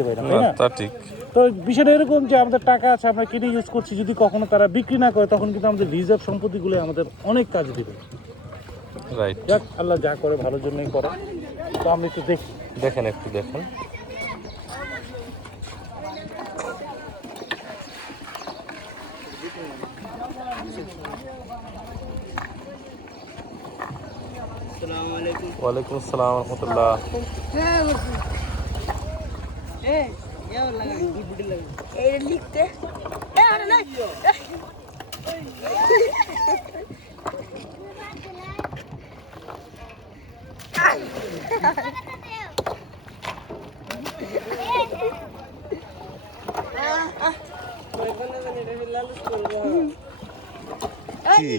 দিতে পারি না, তাই না? তা ঠিক। তো বিষয়টা এরকম যে আমাদের টাকা আছে, আমরা কিনে ইউজ করছি, যদি কখনো তারা বিক্রি না করে তখন কিন্তু আমাদের রিজার্ভ সম্পত্তিগুলো আমাদের অনেক কাজে দিবে। রাইট। যাক, আল্লাহ যা করে ভালোর জন্যই করে। তো আমি একটু দেখি, দেখেন একটু দেখেন। ওয়ালাইকুম আসসালাম রহমতুল্লাহ। লিখতে কি